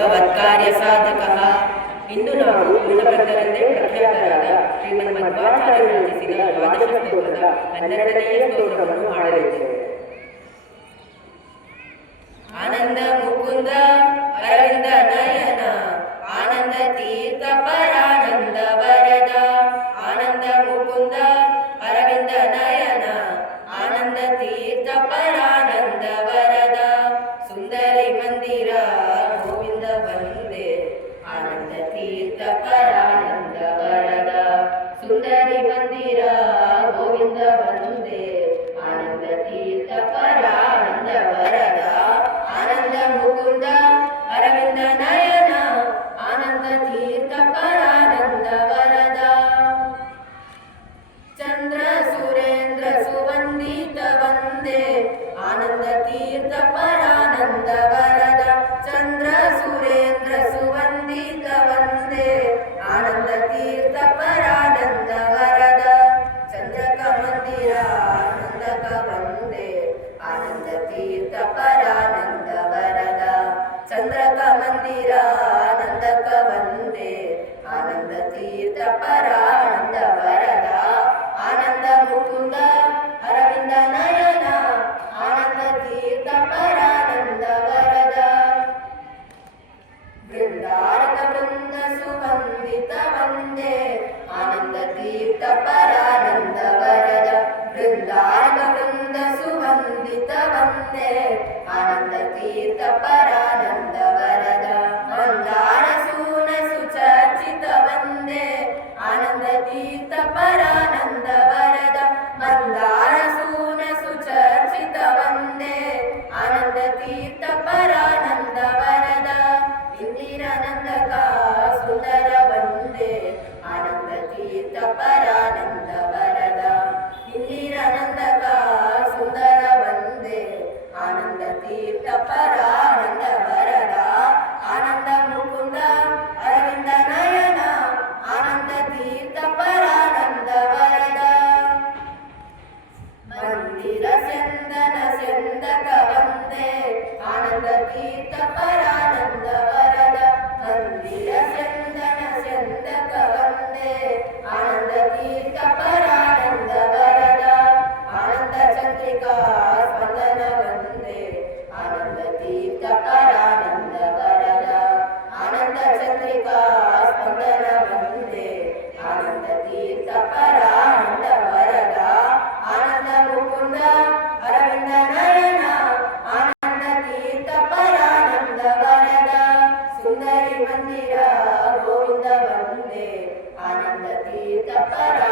ಭಗವತ್ಕಾರ್ಯ ಸಾಧಕಃ. ಇಂದು ನಾವು ಗುಣಭದ್ರರೆಂದೇ ಪ್ರಖ್ಯಾತರಾದ ಶ್ರೀಮನ್ ಮಧ್ವಾಚಾರ್ಯರು ರಚಿಸಿದ ದ್ವಾದಶ ಸ್ತೋತ್ರದ 12ನೇ ಸ್ತೋತ್ರವನ್ನು ಹಾಡಲಿದ್ದೇವೆ. ಆನಂದ ಮುಕುಂದ ಅರವಿಂದ ನಯನ ಆನಂದ ತೀರ್ಥ ಪರಾನಂದ ವರದ. ಆನಂದ ಮುಕುಂದ ಅರವಿಂದ ನಯನ ಆನಂದ ತೀರ್ಥ ಪರಾನಂದ ವರದ. ಸುಂದರಿ ಮಂದಿರ ಗೋವಿಂದ ವಂದೇ ಆನಂದ ತೀರ್ಥ ಪರಾನಂದ ವರದ. ಸುಂದರಿ ಮಂದಿರ ಗೋವಿಂದ ವಂದೇ ಆನಂದ ತೀರ್ಥ ಪರಾನಂದ ವರದ. ಆನಂದ ಮುಕುಂದ ಅರವಿಂದ ನಯನ ಆನಂದ ತೀರ್ಥ ಪರಾನಂದ ವರದ. ಚಂದ್ರ ಸುರೇಂದ್ರ ಸುವಂದಿತ ವಂದೇ ಆನಂದ ತೀರ್ಥ ಪರಾನಂದ ವರದ. ಚಂದ್ರ ಸುರೇಂದ್ರ ಸುವಂದಿತ ವಂದೇ ಆನಂದ ತೀರ್ಥ ಪರಾನಂದ ವರದ. ಚಂದ್ರಕ ಮಂದಿರ ಆನಂದಕ ವಂದೇ ಆನಂದ ತೀರ್ಥ ಪರಾನಂದ ವರದ. ಚಂದ್ರಕ ಮಂದಿರ ಆನಂದಕ ವಂದೇ ಆನಂದ ತೀರ್ಥ ಪರಾನಂದ ವರದ. ಆನಂದ ಮುಕುಂದ ಅರವಿಂದ ನಯನ ಆನಂದ ತೀರ್ಥ ಪರಾನಂದ ವರದ. ಬೃಂದಾರಕ ವೃಂದ ಸುವಂದಿತ ವಂದೇ ಆನಂದ ತೀರ್ಥ ಪರಾನಂದ ವರದ. ಬೃಂದಾರಕ ವೃಂದ ಸುವಂದಿತ ವಂದೇ ಆನಂದ ತೀರ್ಥ ಪರಾನಂದ ವರದ. ಮಂದಾರ ಸೂನ ಸುಚರ್ಚಿತ ವಂದೇ ಆನಂದ ತೀರ್ಥ ಪರಾನಂದ ವರದ. ಮಂದಾರ ಸೂನ ಸುಚರ್ಚಿತ ವಂದೇ ಆನಂದ ತೀರ್ಥ ಪರಾನಂದ ವರದ. ಇಂದಿರಾನಂದಕ ಸುಂದರ ವಂದೇ ಆನಂದ ತೀರ್ಥ ಪರಾನಂದ ವರದ. ಇಂದಿರಾನಂದಕ ಸುಂದರ ವಂದೇ ಆನಂದ ತೀರ್ಥ ಪರಾನಂದ ವರದ. ಆನಂದ ಮುಕುಂದ ಅರವಿಂದ ನಯನ ಆನಂದ ತೀರ್ಥ ಪರಾನಂದ ವರದ. ಮಂದಿರ ಚಂದನ ಚಂದಕ ವಂದೇ ಆನಂದ ತೀರ್ಥ ಪರಾನಂದ ವರದ. ಮಂದಿರ ಚಂದನ ಚಂದಕ ವಂದೇ ಆನಂದ ತೀರ್ಥ ಪರಾನಂದ ವರದ. ಆನಂದ ಚಂದ್ರಿಕಾ ಸ್ಪಂದನ ವಂದೇ ಆನಂದ ತೀರ್ಥ ಪರಾನಂದ ವರದ. ಆನಂದ ಚಂದ್ರಿಕಾ ಸ್ಪಂದನ ವಂದೇ ಆನಂದ ತೀರ್ಥ ಪರಾನಂದ ವರದ. ಆನಂದ ಮುಕುಂದ ಅರವಿಂದ ನಯನ ಆನಂದ ತೀರ್ಥ ಪರಾನಂದ ವರದ. ಸುಂದರಿ ಮಂದಿರ ಗೋವಿಂದ ವಂದೇ ಆನಂದ ತೀರ್ಥ ಪರಾನಂದ